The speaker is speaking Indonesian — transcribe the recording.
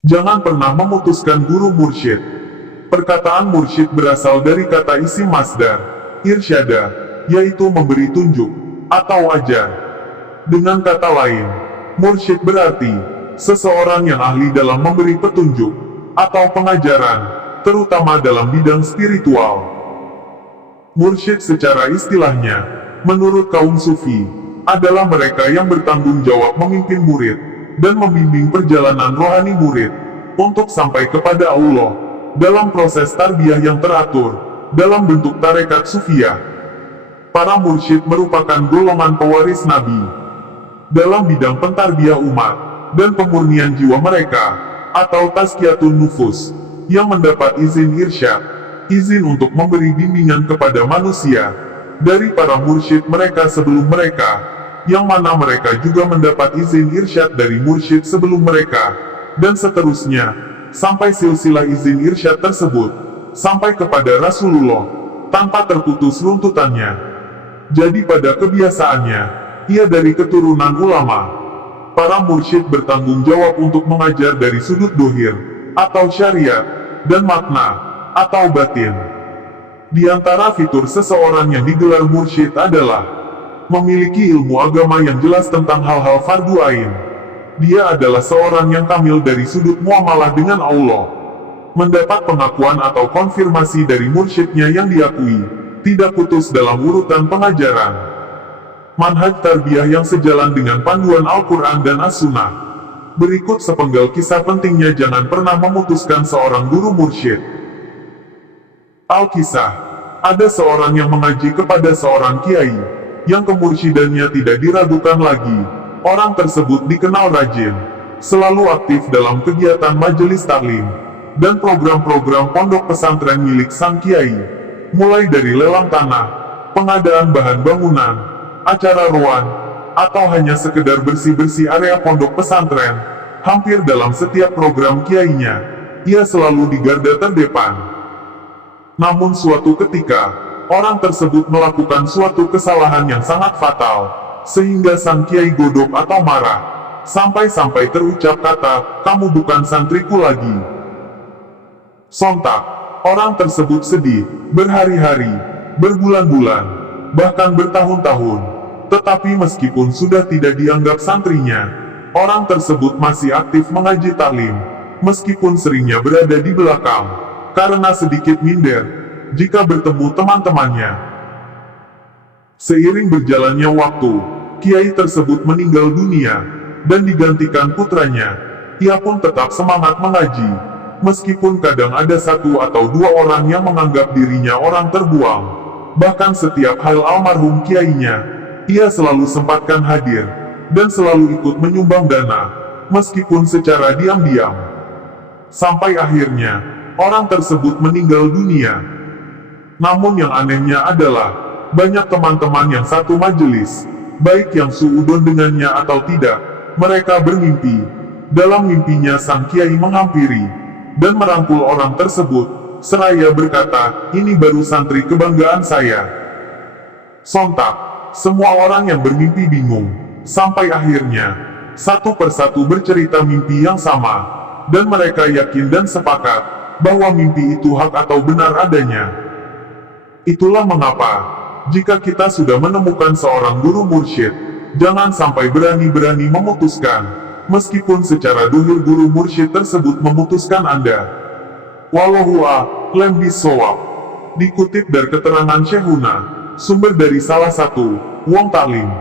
Jangan pernah memutuskan guru mursyid. Perkataan mursyid berasal dari kata isim masdar, irsyada, yaitu memberi tunjuk, atau ajar. Dengan kata lain, mursyid berarti seseorang yang ahli dalam memberi petunjuk, atau pengajaran, terutama dalam bidang spiritual. Mursyid secara istilahnya, menurut kaum sufi, adalah mereka yang bertanggung jawab memimpin murid, dan membimbing perjalanan rohani murid, untuk sampai kepada Allah, dalam proses tarbiyah yang teratur, dalam bentuk tarekat sufiyah. Para mursyid merupakan golongan pewaris Nabi, dalam bidang pentarbiyah umat, dan pemurnian jiwa mereka, atau tazkiyatun nufus, yang mendapat izin irsyad, izin untuk memberi bimbingan kepada manusia, dari para mursyid mereka sebelum mereka, yang mana mereka juga mendapat izin irsyad dari mursyid sebelum mereka, dan seterusnya, sampai silsilah izin irsyad tersebut, sampai kepada Rasulullah, tanpa terputus runtutannya. Jadi pada kebiasaannya, ia dari keturunan ulama. Para mursyid bertanggung jawab untuk mengajar dari sudut dohir, atau syariat, dan makna, atau batin. Di antara fitur seseorang yang digelar mursyid adalah memiliki ilmu agama yang jelas tentang hal-hal fardu ain. Dia adalah seorang yang kamil dari sudut muamalah dengan Allah. Mendapat pengakuan atau konfirmasi dari mursyidnya yang diakui, tidak putus dalam urutan pengajaran. Manhaj tarbiyah yang sejalan dengan panduan Al-Quran dan As-Sunnah. Berikut sepenggal kisah pentingnya jangan pernah memutuskan seorang guru mursyid. Al-Kisah. Ada seorang yang mengaji kepada seorang kiai, yang kemursyidannya tidak diragukan lagi. Orang tersebut dikenal rajin, selalu aktif dalam kegiatan majelis taklim, dan program-program pondok pesantren milik sang kiai. Mulai dari lelang tanah, pengadaan bahan bangunan, acara ruan, atau hanya sekedar bersih-bersih area pondok pesantren, hampir dalam setiap program kiainya, ia selalu di garda terdepan. Namun suatu ketika, orang tersebut melakukan suatu kesalahan yang sangat fatal, sehingga sang kiai godop atau marah, sampai-sampai terucap kata, "Kamu bukan santriku lagi." Sontak, orang tersebut sedih, berhari-hari, berbulan-bulan, bahkan bertahun-tahun. Tetapi meskipun sudah tidak dianggap santrinya, orang tersebut masih aktif mengaji taklim, meskipun seringnya berada di belakang, karena sedikit minder jika bertemu teman-temannya. Seiring berjalannya waktu, kiai tersebut meninggal dunia, dan digantikan putranya. Ia pun tetap semangat mengaji, meskipun kadang ada satu atau dua orang yang menganggap dirinya orang terbuang. Bahkan setiap hal almarhum kiainya, ia selalu sempatkan hadir, dan selalu ikut menyumbang dana, meskipun secara diam-diam. Sampai akhirnya, orang tersebut meninggal dunia. Namun yang anehnya adalah, banyak teman-teman yang satu majelis, baik yang suudon dengannya atau tidak, mereka bermimpi. Dalam mimpinya sang kiai menghampiri, dan merangkul orang tersebut, seraya berkata, "Ini baru santri kebanggaan saya." Sontak, semua orang yang bermimpi bingung, sampai akhirnya, satu persatu bercerita mimpi yang sama, dan mereka yakin dan sepakat, bahwa mimpi itu hak atau benar adanya. Itulah mengapa, jika kita sudah menemukan seorang guru mursyid, jangan sampai berani-berani memutuskan, meskipun secara dohir guru mursyid tersebut memutuskan Anda. Wallahu a'lam bishawab. Dikutip dari keterangan Syekhuna, sumber dari salah satu wong taklim.